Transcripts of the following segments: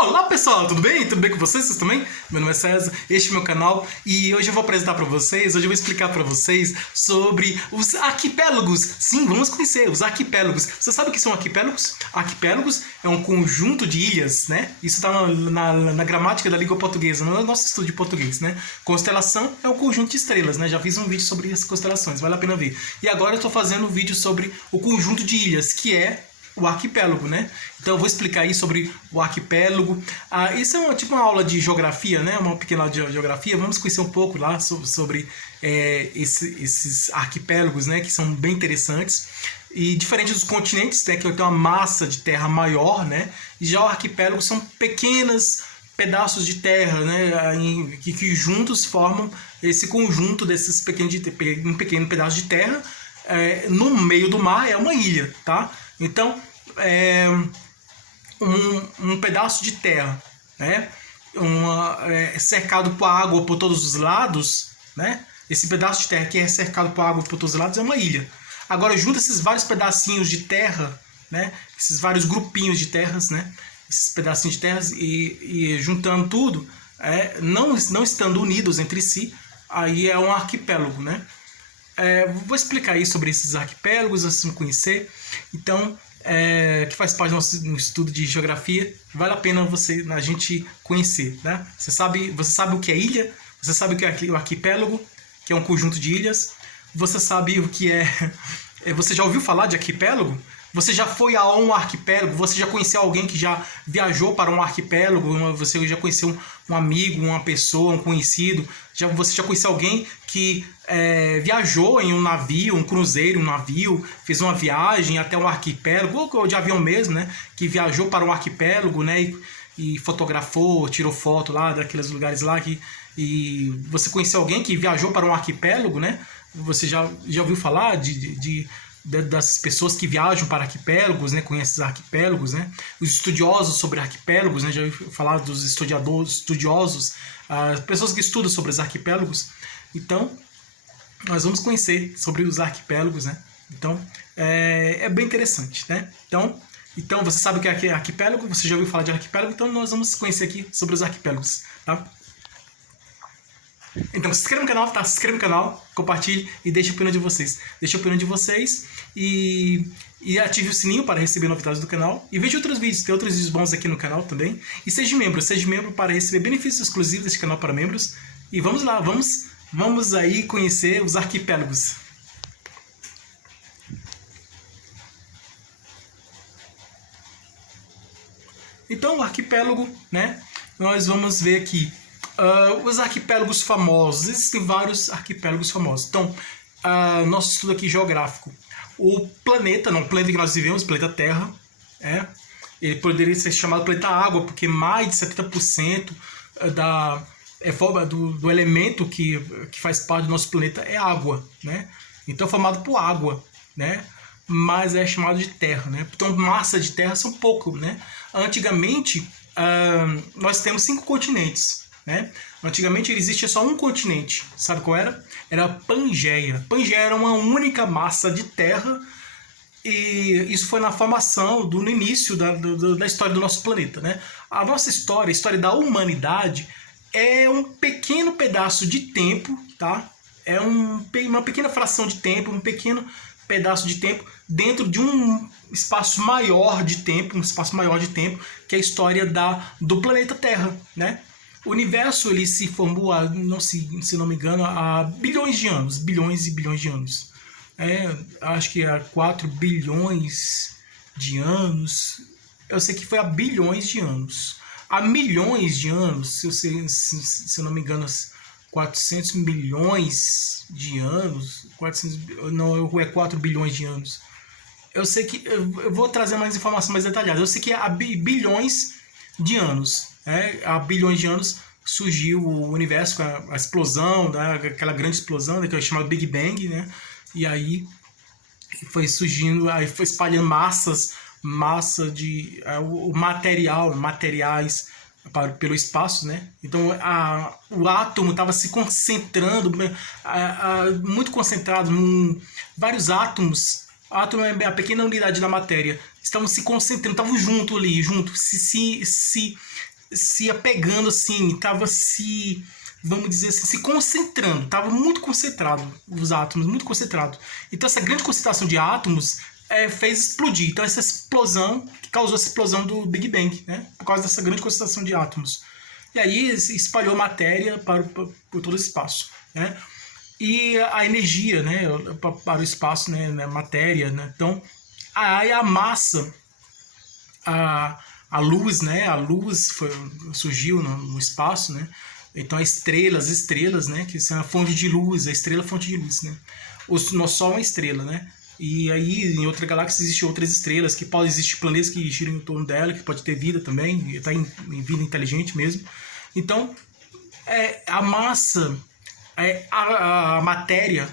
Olá pessoal, tudo bem? Tudo bem com vocês? Vocês também? Meu nome é César, este é meu canal e hoje eu vou apresentar para vocês, hoje eu vou explicar para vocês sobre os arquipélagos. Sim, vamos conhecer os arquipélagos. Você sabe o que são arquipélagos? Arquipélagos é um conjunto de ilhas, né? Isso está na gramática da língua portuguesa, no nosso estudo de português, né? Constelação é um conjunto de estrelas, né? Já fiz um vídeo sobre as constelações, vale a pena ver. E agora eu estou fazendo um vídeo sobre o conjunto de ilhas, que é o arquipélago, né? Então eu vou explicar aí sobre o arquipélago. Isso é tipo uma aula de geografia, né? Uma pequena aula de geografia. Vamos conhecer um pouco lá sobre esses arquipélagos, né? Que são bem interessantes. E diferente dos continentes, né? Que tem uma massa de terra maior, né? E já o arquipélago são pequenos pedaços de terra, né? Que juntos formam esse conjunto desses um pequeno pedaço de terra. No meio do mar é uma ilha, tá? Então, um pedaço de terra, né? Cercado por água por todos os lados, né? Esse pedaço de terra que é cercado por água por todos os lados é uma ilha. Agora, junta esses vários pedacinhos de terra, né? Esses vários grupinhos de terras, né? Esses pedacinhos de terras e juntando tudo, não estando unidos entre si, aí é um arquipélago, né? Vou explicar aí sobre esses arquipélagos, vocês vão conhecer. Então, que faz parte do nosso estudo de geografia, vale a pena a gente conhecer, né? Você sabe o que é ilha, você sabe o que é o arquipélago, que é um conjunto de ilhas. Você sabe o que é... Você já ouviu falar de arquipélago? Você já foi a um arquipélago? Você já conheceu alguém que já viajou para um arquipélago? Você já conheceu um amigo, uma pessoa, um conhecido? Você já conheceu alguém que viajou em um navio, um cruzeiro, um navio, fez uma viagem até um arquipélago, ou de avião mesmo, né? Que viajou para um arquipélago, né? E fotografou, tirou foto lá daqueles lugares lá. E você conheceu alguém que viajou para um arquipélago, né? Você já ouviu falar das pessoas que viajam para arquipélagos, né, conhecem os arquipélagos, né, os estudiosos sobre arquipélagos, né, já ouviu falar dos estudiosos, as pessoas que estudam sobre os arquipélagos. Então, nós vamos conhecer sobre os arquipélagos, né, então, é bem interessante, né, então você sabe o que é arquipélago, você já ouviu falar de arquipélago, então nós vamos conhecer aqui sobre os arquipélagos, tá? Então se inscreva no canal, tá? Se inscreva no canal, compartilhe e deixe a opinião de vocês. Deixe a opinião de vocês e ative o sininho para receber novidades do canal. E veja outros vídeos, tem outros vídeos bons aqui no canal também. E seja membro para receber benefícios exclusivos desse canal para membros. E vamos lá, vamos aí conhecer os arquipélagos. Então o arquipélago, né? Nós vamos ver aqui. Os arquipélagos famosos, existem vários arquipélagos famosos. Então, nosso estudo aqui geográfico. O planeta que nós vivemos, o planeta Terra, ele poderia ser chamado planeta Água, porque mais de 70% do elemento que faz parte do nosso planeta é água, né? Então é formado por água, né? Mas é chamado de terra, né? Então massa de terra são pouco, né? Antigamente, nós temos 5 continentes. Né? Antigamente existia só um continente, sabe qual era? Era a Pangeia. Pangeia era uma única massa de terra e isso foi na formação, no início da história do nosso planeta. Né? A nossa história, a história da humanidade, é um pequeno pedaço de tempo, tá? É uma pequena fração de tempo, um pequeno pedaço de tempo dentro de um espaço maior de tempo, que é a história do planeta Terra, né? O universo ele se formou, se não me engano, há bilhões de anos. Bilhões e bilhões de anos. Acho que há 4 bilhões de anos. Eu sei que foi há bilhões de anos. Há milhões de anos, se eu não me engano, 400 milhões de anos. 4 bilhões de anos. Eu sei que... Eu vou trazer mais informações mais detalhadas. Eu sei que há bilhões de anos. Há bilhões de anos surgiu o universo com a explosão, aquela grande explosão, que é chamada Big Bang, né? E aí foi surgindo, aí foi espalhando massa de materiais pelo espaço, né? Então o átomo estava se concentrando, muito concentrado, vários átomos. Átomo é a pequena unidade da matéria. Estavam se concentrando, estavam juntos ali, se se apegando assim, estava se, vamos dizer assim, se concentrando, estava muito concentrado, os átomos, muito concentrado. Então essa grande concentração de átomos fez explodir. Então essa explosão, que causou essa explosão do Big Bang, né? Por causa dessa grande concentração de átomos. E aí espalhou matéria por todo o espaço, né? E a energia, né, para o espaço, né, matéria, né? Então aí a massa, a luz, né, surgiu no espaço, né? Então as estrelas, né, que são a fonte de luz, a estrela é a fonte de luz, né? O nosso Sol é uma estrela, né? E aí em outra galáxia existem outras estrelas, que podem existir planetas que giram em torno dela, que pode ter vida também, está em vida inteligente mesmo. Então a massa, a matéria,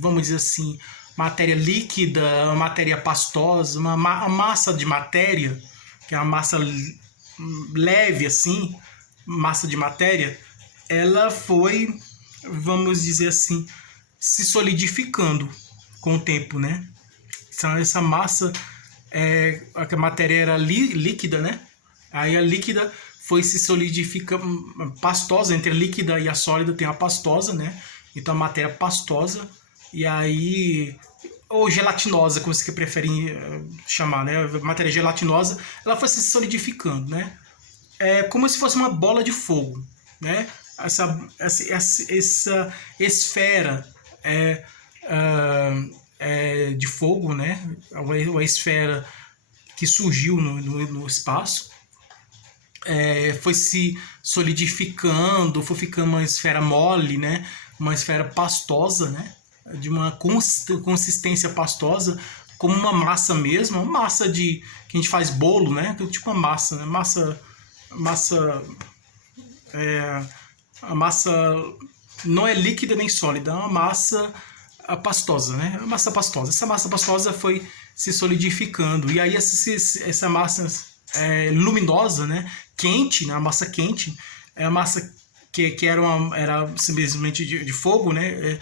vamos dizer assim, matéria líquida, matéria pastosa, uma massa de matéria, que é uma massa leve assim, massa de matéria, ela foi, vamos dizer assim, se solidificando com o tempo, né? Então essa massa, a matéria era líquida, né? Aí a líquida foi se solidificando, pastosa, entre a líquida e a sólida tem a pastosa, né? Então a matéria pastosa, e aí, ou gelatinosa, como você prefere chamar, né? A matéria gelatinosa, ela foi se solidificando, né? É como se fosse uma bola de fogo, né? Essa esfera de fogo, né? Uma esfera que surgiu no espaço, foi se solidificando, foi ficando uma esfera mole, né? Uma esfera pastosa, né? De uma consistência pastosa, como uma massa mesmo, uma massa que a gente faz bolo, né? Tipo uma massa, né? A massa não é líquida nem sólida, é uma massa pastosa, né? Uma massa pastosa. Essa massa pastosa foi se solidificando, e aí essa massa luminosa, né? Quente, né? A massa quente, é a massa que era simplesmente de fogo, né?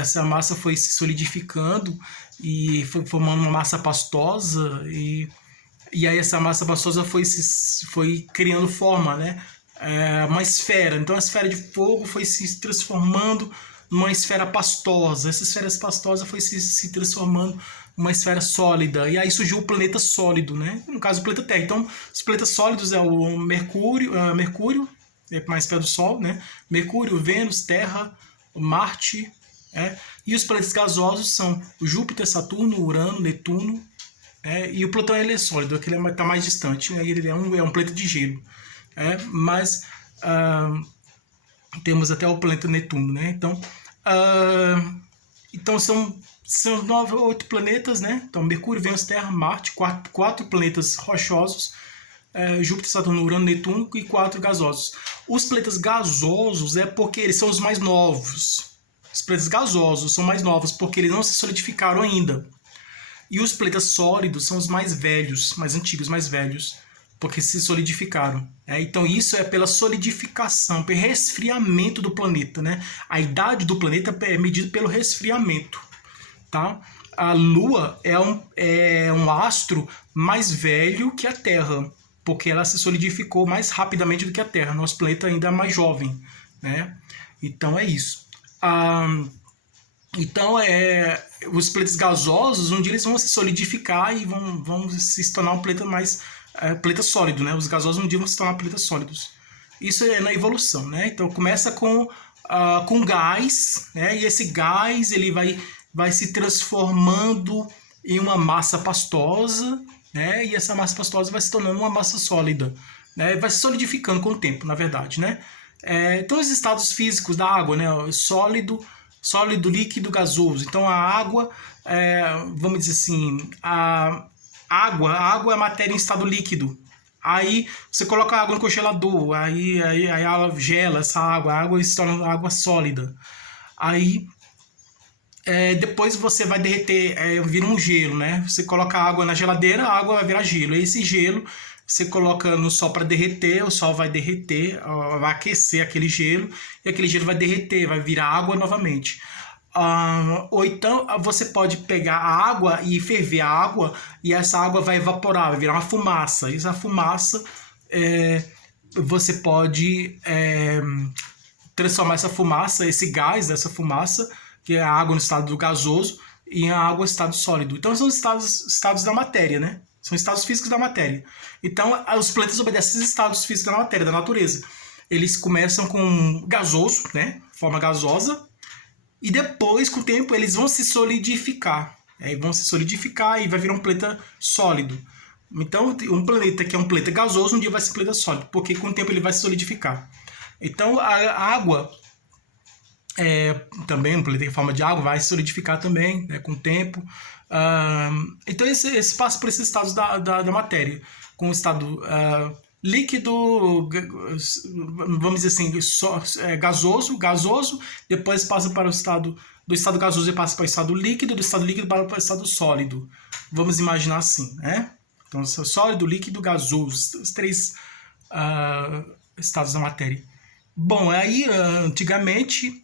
Essa massa foi se solidificando e foi formando uma massa pastosa, e aí essa massa pastosa foi criando forma, né? Uma esfera. Então a esfera de fogo foi se transformando numa esfera pastosa. Essa esfera pastosa foi se transformando numa esfera sólida. E aí surgiu o planeta sólido, né? No caso, o planeta Terra. Então, os planetas sólidos é o Mercúrio, mais perto do Sol, né? Mercúrio, Vênus, Terra, Marte. E os planetas gasosos são o Júpiter, Saturno, Urano, Netuno. E o Plutão, ele é sólido, aquele está mais distante, né? Ele é um planeta de gelo. Mas temos até o planeta Netuno, né? Então são 8 planetas, né? Então Mercúrio, Vênus, Terra, Marte, quatro planetas rochosos, Júpiter, Saturno, Urano, Netuno, e 4 gasosos. Os planetas gasosos porque eles são os mais novos. Os planetas gasosos são mais novos porque eles não se solidificaram ainda. E os planetas sólidos são os mais velhos, mais antigos, mais velhos, porque se solidificaram. Então isso é pela solidificação, pelo resfriamento do planeta, né? A idade do planeta é medida pelo resfriamento, tá? A Lua é um astro mais velho que a Terra, porque ela se solidificou mais rapidamente do que a Terra. Nosso planeta ainda é mais jovem, né? Então é isso. Então, os planetas gasosos, um dia eles vão se solidificar e vão se tornar um planeta mais planeta sólido, né? Os gasosos um dia vão se tornar planetas sólidos. Isso é na evolução, né? Então começa com gás, né? E esse gás ele vai se transformando em uma massa pastosa, né? E essa massa pastosa vai se tornando uma massa sólida, né? Vai se solidificando com o tempo, na verdade, né? Então os estados físicos da água, né? Sólido, líquido, gasoso. Então a água, vamos dizer assim, a água é matéria em estado líquido. Aí você coloca a água no congelador, aí ela gela essa água, a água se torna água sólida. Aí depois você vai derreter, vira um gelo, né? Você coloca a água na geladeira, a água vai virar gelo. E esse gelo você coloca no sol para derreter, o sol vai derreter, vai aquecer aquele gelo, e aquele gelo vai derreter, vai virar água novamente. Ou então você pode pegar a água e ferver a água e essa água vai evaporar, vai virar uma fumaça. E essa fumaça, você pode transformar essa fumaça, esse gás dessa fumaça, que é a água no estado do gasoso, em a água no estado sólido. Então são estados da matéria, né? São estados físicos da matéria. Então os planetas obedecem esses estados físicos da matéria, da natureza. Eles começam com gasoso, né? Forma gasosa. E depois, com o tempo, eles vão se solidificar. Vão se solidificar e vai virar um planeta sólido. Então, um planeta que é um planeta gasoso, um dia vai ser um planeta sólido, porque com o tempo ele vai se solidificar. Então, a água, também um planeta em forma de água, vai se solidificar também, né, com o tempo. Então, esse passa por esses estados da matéria, com o estado líquido, vamos dizer assim, gasoso, depois passa para o estado do estado gasoso e passa para o estado líquido, do estado líquido para o estado sólido. Vamos imaginar assim, né? Então, sólido, líquido, gasoso, os três estados da matéria. Bom, aí antigamente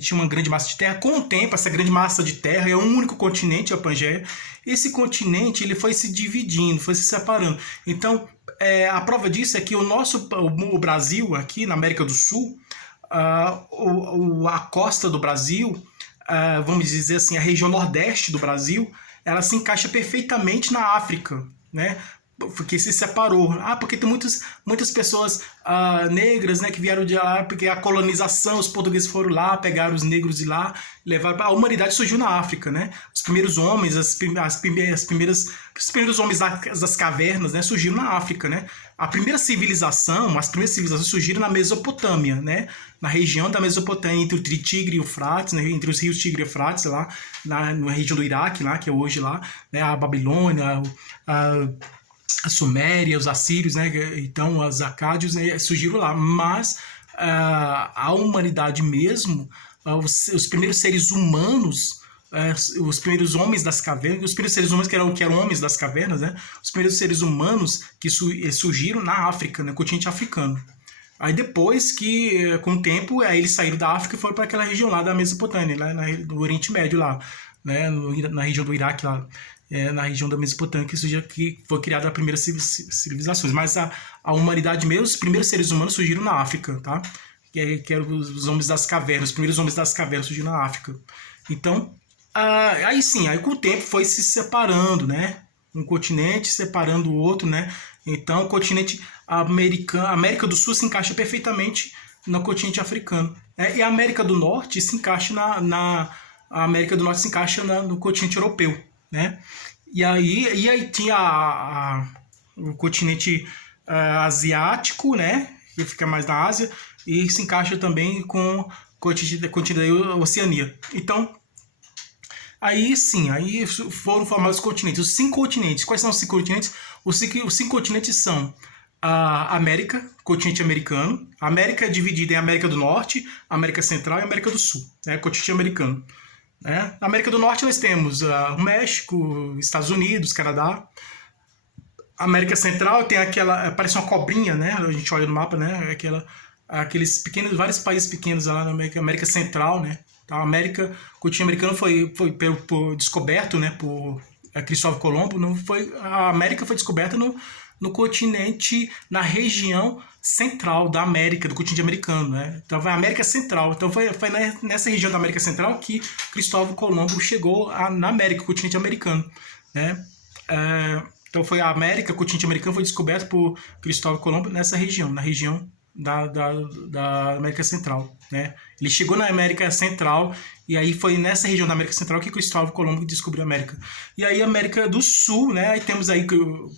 tinha uma grande massa de terra. Com o tempo, essa grande massa de terra é um único continente, a Pangeia. Esse continente ele foi se dividindo, foi se separando. Então, a prova disso é que o Brasil, aqui na América do Sul, a costa do Brasil, vamos dizer assim, a região nordeste do Brasil, ela se encaixa perfeitamente na África, né? Porque se separou. Porque tem muitas pessoas negras, né, que vieram de lá, porque a colonização, os portugueses foram lá, pegaram os negros de lá, levaram. A humanidade surgiu na África, né? Os primeiros homens, os primeiros homens das cavernas, né, surgiram na África, né? As primeiras civilizações surgiram na Mesopotâmia, né? Na região da Mesopotâmia, entre o Tigre e o Eufrates, né, entre os rios Tigre e Eufrates, lá na região do Iraque, lá, que é hoje lá, né, a Babilônia, a Suméria, os assírios, né? Então os acádios, né, surgiram lá, mas a humanidade mesmo, os primeiros seres humanos, os primeiros homens das cavernas, os primeiros seres humanos que eram homens das cavernas, né? Os primeiros seres humanos que surgiram na África, no continente africano. Aí depois que, com o tempo, eles saíram da África e foram para aquela região lá da Mesopotâmia, lá no Oriente Médio, lá, né? Na região do Iraque, lá. Na região da Mesopotâmia, que foi criada a primeira civilizações. Mas a humanidade mesmo, os primeiros seres humanos surgiram na África, tá? Que eram os homens das cavernas, os primeiros homens das cavernas surgiram na África. Então, aí com o tempo foi se separando, né? Um continente separando o outro, né? Então, o continente americano, a América do Sul se encaixa perfeitamente no continente africano, né? E a América do Norte se encaixa a América do Norte se encaixa no continente europeu, né? E aí tinha o continente asiático, né? Que fica mais na Ásia e se encaixa também com o continente da Oceania. Então, aí foram formados os continentes. Os 5 continentes. Quais são os 5 continentes? Os 5 continentes são a América, continente americano. A América é dividida em América do Norte, América Central e América do Sul, né? Continente americano. Na América do Norte nós temos o México, Estados Unidos, Canadá. A América Central tem aquela, parece uma cobrinha, né? A gente olha no mapa, né? Aqueles pequenos, vários países pequenos lá na América Central, né? Então, o continente americano foi descoberto, né? Por Cristóvão Colombo. A América foi descoberta no continente, na região central da América, do continente americano, né? Então foi a América Central. Então foi nessa região da América Central que Cristóvão Colombo chegou na América, o continente americano, né? Então foi a América, o continente americano foi descoberto por Cristóvão Colombo nessa região, na região da América Central, né? Ele chegou na América Central e aí foi nessa região da América Central que Cristóvão Colombo descobriu a América. E aí a América do Sul, né? Aí temos aí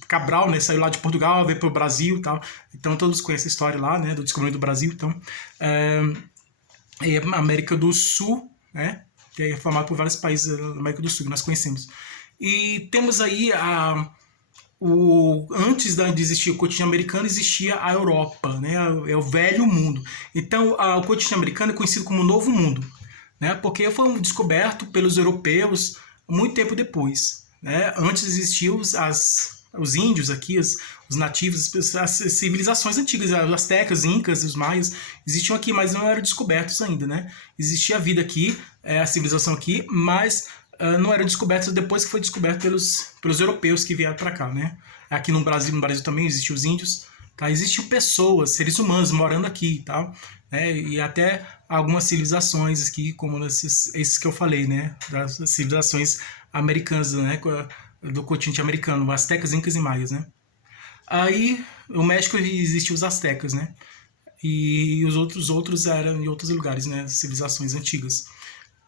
Cabral, né? Saiu lá de Portugal, veio para o Brasil e tal. Então todos conhecem a história lá, né? Do descobrimento do Brasil. Então, a América do Sul, né? Que é formada por vários países da América do Sul que nós conhecemos. E temos aí antes de existir o continente americano, existia a Europa, né? É o velho mundo. Então, o continente americano é conhecido como o Novo Mundo, né? Porque foi descoberto pelos europeus muito tempo depois, né? Antes existiam os índios aqui, os nativos, as civilizações antigas, os astecas, incas, os maias, existiam aqui, mas não eram descobertos ainda, né? Existia a vida aqui, a civilização aqui, mas não eram descobertos depois que foi descoberto pelos europeus que vieram para cá, né? Aqui no Brasil também existiam os índios, tá? Existiam pessoas, seres humanos morando aqui e tal, né? E até algumas civilizações aqui, como esses que eu falei, né? Das civilizações americanas, né? Do continente americano, astecas, incas e maias, né? Aí, no México existiam os astecas, né? E os outros eram em outros lugares, né? Civilizações antigas.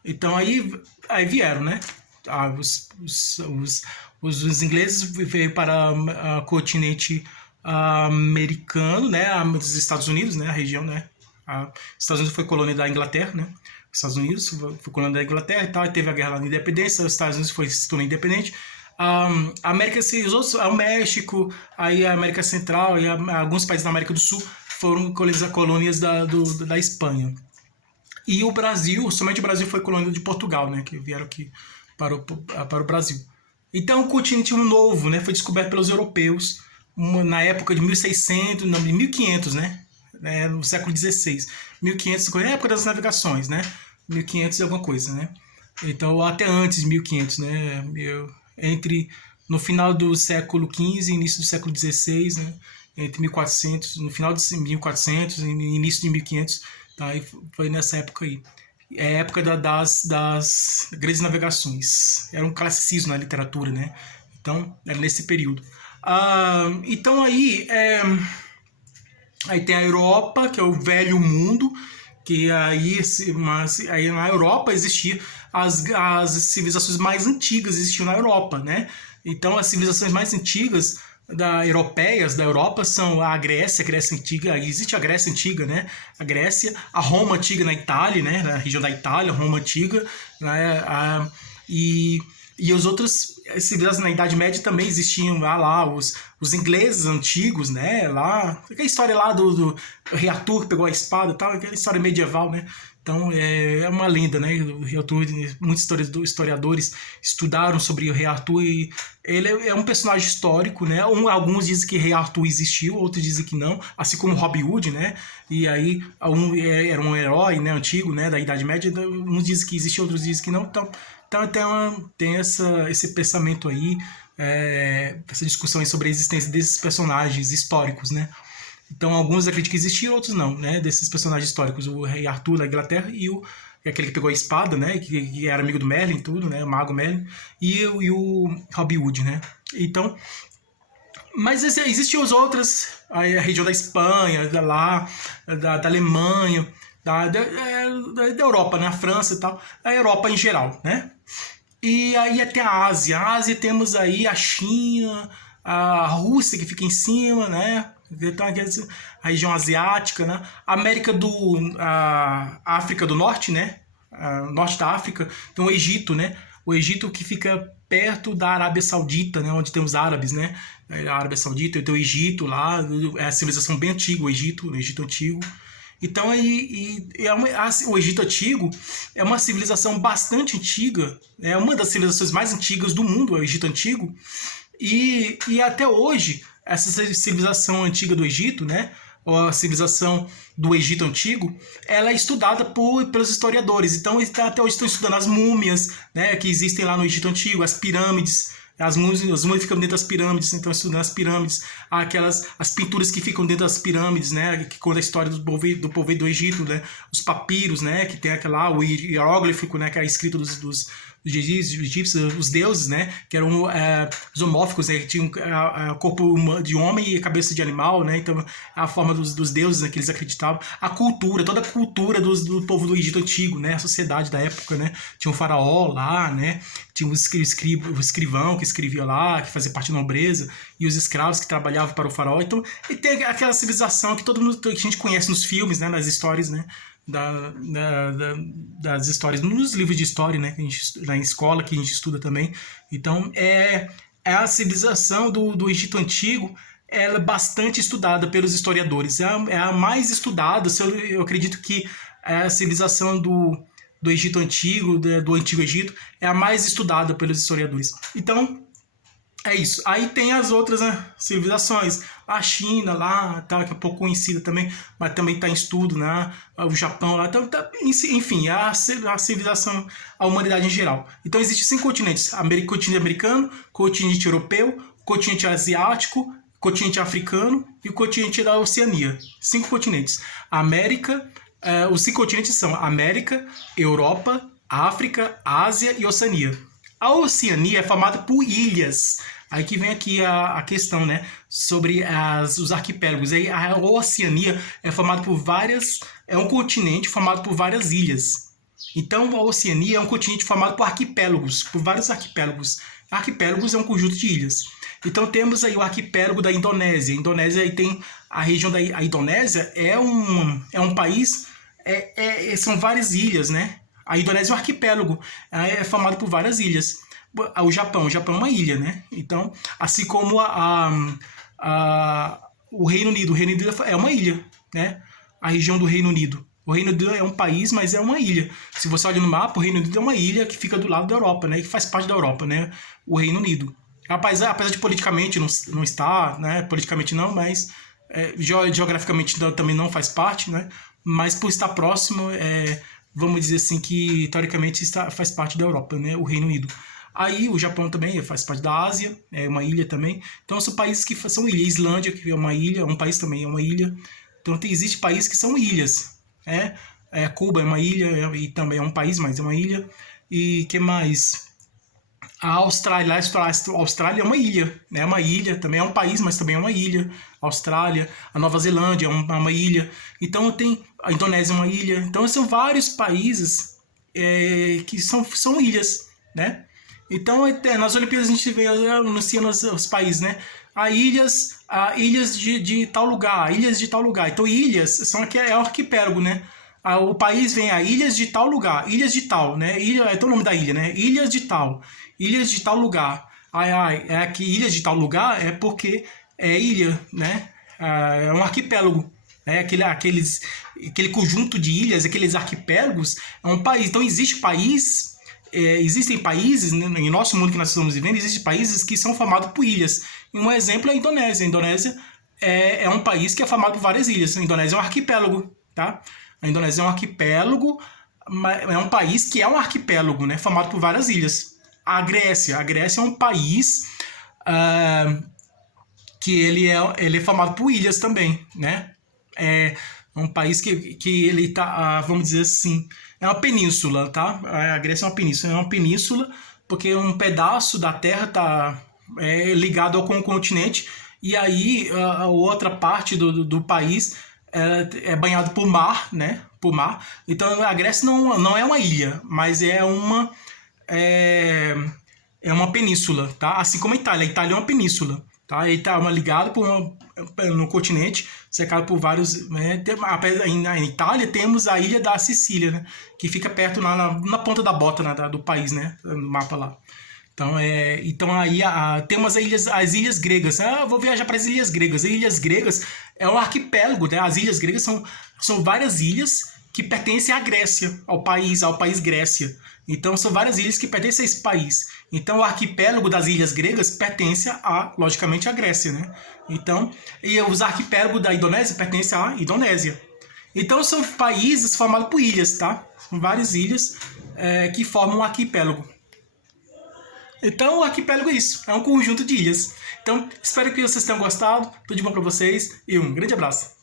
Então aí vieram, né? Os ingleses veio para o continente americano, né? Dos Estados Unidos, né? A região, né? Os Estados Unidos foi colônia da Inglaterra, né? Os Estados Unidos foi colônia da Inglaterra e tal, e teve a guerra lá da independência, os Estados Unidos se tornou independente. A América, os outros, o México, aí a América Central e alguns países da América do Sul foram colônias da Espanha. E o Brasil, somente o Brasil foi colônia de Portugal, né? Que vieram aqui para o Brasil. Então o continente novo, né? Foi descoberto pelos europeus na época de 1600, não, 1500, né? No século XVI. 1500, na época das navegações, né? 1500 e alguma coisa, né? Então até antes de 1500, né? No final do século XV e início do século XVI, né? Entre 1400, no final de 1400 e início de 1500, tá? E foi nessa época aí. É a época das grandes navegações. Era um classicismo na literatura, né? Então, era nesse período. Então aí tem a Europa, que é o velho mundo, que aí na Europa existia as civilizações mais antigas existiam na Europa, né? Então as civilizações mais antigas europeias da Europa são a Grécia Antiga, existe a Grécia Antiga, né? A Grécia, a Roma Antiga na Itália, né? Na região da Itália, Roma Antiga, né? E os outros civilizações na Idade Média também existiam lá os ingleses antigos, né? Lá, aquela história lá do rei Arthur que pegou a espada e tal, aquela história medieval, né? Então é uma lenda, né? O rei Arthur, muitos historiadores estudaram sobre o rei Arthur e ele é um personagem histórico, né? Alguns dizem que rei Arthur existiu, outros dizem que não, assim como Robin Hood, né? E aí era um herói, né? Antigo, né? Da Idade Média, uns dizem que existiu, outros dizem que não. Então tem esse pensamento aí, essa discussão aí sobre a existência desses personagens históricos, né? Então alguns acreditam que existiam, outros não, né? Desses personagens históricos, o rei Arthur da Inglaterra e aquele que pegou a espada, né? Que era amigo do Merlin, tudo, né? O mago Merlin e o Robin Hood, né? Então, mas existiam os outros, a região da Espanha, da Alemanha, da Europa, né? A França e tal, a Europa em geral, né? E aí até a Ásia. A Ásia temos aí a China, a Rússia que fica em cima, né? Então a região asiática, né? A África do Norte, né? Norte da África, tem o Egito, né? O Egito que fica perto da Arábia Saudita, né? Onde tem os árabes, né? A Arábia Saudita, tem o Egito lá, é a civilização bem antiga, o Egito Antigo. Então o Egito Antigo é uma civilização bastante antiga, é uma das civilizações mais antigas do mundo, o Egito Antigo, e até hoje essa civilização antiga do Egito, né, ou a civilização do Egito Antigo, ela é estudada pelos historiadores. Então até hoje estão estudando as múmias, né, que existem lá no Egito Antigo, as pirâmides. As múmias ficam dentro das pirâmides, então estudando as pirâmides, as pinturas que ficam dentro das pirâmides, né, que conta a história do povo do Egito, né, os papiros, né, que tem aquela o hieróglifo, né, que é escrito dos egípcios, os deuses, né, que eram zoomórficos, né, que tinham corpo de homem e cabeça de animal, né, então a forma dos deuses, né, que eles acreditavam, toda a cultura do povo do Egito Antigo, né, a sociedade da época, né, tinha um faraó lá, né, tinha o escrivão que escrevia lá, que fazia parte da nobreza, e os escravos que trabalhavam para o faraó. Então, e tem aquela civilização que que a gente conhece nos filmes, né, nas histórias, né, das histórias, nos livros de história, né, que a gente, na escola, que a gente estuda também. Então, é a civilização do Egito Antigo, ela é bastante estudada pelos historiadores. É a mais estudada, eu acredito que a civilização do Egito Antigo, do Antigo Egito, é a mais estudada pelos historiadores. Então, É isso. Aí tem as outras, né, civilizações. A China lá, tá, que é pouco conhecida também, mas também está em estudo, né? O Japão lá, enfim, a civilização, a humanidade em geral. Então existem 5 continentes: continente americano, continente europeu, continente asiático, continente africano e o continente da Oceania. 5 continentes. América, os 5 continentes são América, Europa, África, Ásia e Oceania. A Oceania é formada por ilhas. Aí que vem aqui a questão, né, sobre os arquipélagos. Aí a Oceania é formada por é um continente formado por várias ilhas. Então a Oceania é um continente formado por arquipélagos, por vários arquipélagos. Arquipélagos é um conjunto de ilhas. Então temos aí o arquipélago da Indonésia. A Indonésia aí tem a região da a Indonésia é um país, são várias ilhas, né? A Indonésia é um arquipélago, é formado por várias ilhas. O Japão é uma ilha, né? Então, assim como o Reino Unido é uma ilha, né? A região do Reino Unido. O Reino Unido é um país, mas é uma ilha. Se você olha no mapa, o Reino Unido é uma ilha que fica do lado da Europa, né? Que faz parte da Europa, né? O Reino Unido. Apesar de politicamente não estar, né? Politicamente não, mas geograficamente também não faz parte, né? Mas por estar próximo, vamos dizer assim que teoricamente faz parte da Europa, né? O Reino Unido. Aí o Japão também faz parte da Ásia, é uma ilha também. Então são países que são ilhas. Islândia, que é uma ilha, um país também é uma ilha. Então existe países que são ilhas. Cuba é uma ilha e também é um país, mas é uma ilha. E que mais? A Austrália é uma ilha, né? É uma ilha, também é um país, mas também é uma ilha. A Austrália, a Nova Zelândia é uma ilha. Então tem a Indonésia é uma ilha. Então são vários países que são ilhas, né? Então nas Olimpíadas a gente vê anunciando os países, né? Ilhas de tal lugar, ilhas de tal lugar. Então ilhas são um arquipélago, né? O país vem a ilhas de tal lugar, ilhas de tal, né? É o nome da ilha, né? Ilhas de tal lugar. Aqui ilhas de tal lugar é porque é ilha, né? É um arquipélago. Aquele conjunto de ilhas, aqueles arquipélagos, é um país. Então existem países, né, em nosso mundo que nós estamos vivendo, existem países que são formados por ilhas. E um exemplo é a Indonésia. A Indonésia é um país que é formado por várias ilhas. A Indonésia é um arquipélago, tá? A Indonésia é um arquipélago, é um país que é um arquipélago, né, formado por várias ilhas. A Grécia é um país que ele é formado por ilhas também, né? É um país que ele tá, vamos dizer assim, é uma península, tá? A Grécia é uma península porque um pedaço da terra tá ligado ao continente e aí a outra parte do país é banhado por mar, né? Por mar. Então a Grécia não é uma ilha, mas é uma península, tá? Assim como a Itália. A Itália é uma península, tá? Ele tá ligado no continente, cercado por vários, né? Na Itália temos a ilha da Sicília, né? Que fica perto lá na ponta da bota, né? Do país, né? No mapa lá. Então aí temos as ilhas gregas. Vou viajar para as ilhas gregas. As ilhas gregas é um arquipélago, né? As ilhas gregas são várias ilhas que pertencem à Grécia, ao país Grécia. Então são várias ilhas que pertencem a esse país. Então o arquipélago das ilhas gregas pertence logicamente à Grécia, né? Então, e os arquipélagos da Indonésia pertencem à Indonésia. Então são países formados por ilhas, tá? São várias ilhas que formam um arquipélago. Então o arquipélago é isso, é um conjunto de ilhas. Então espero que vocês tenham gostado, tudo de bom para vocês e um grande abraço.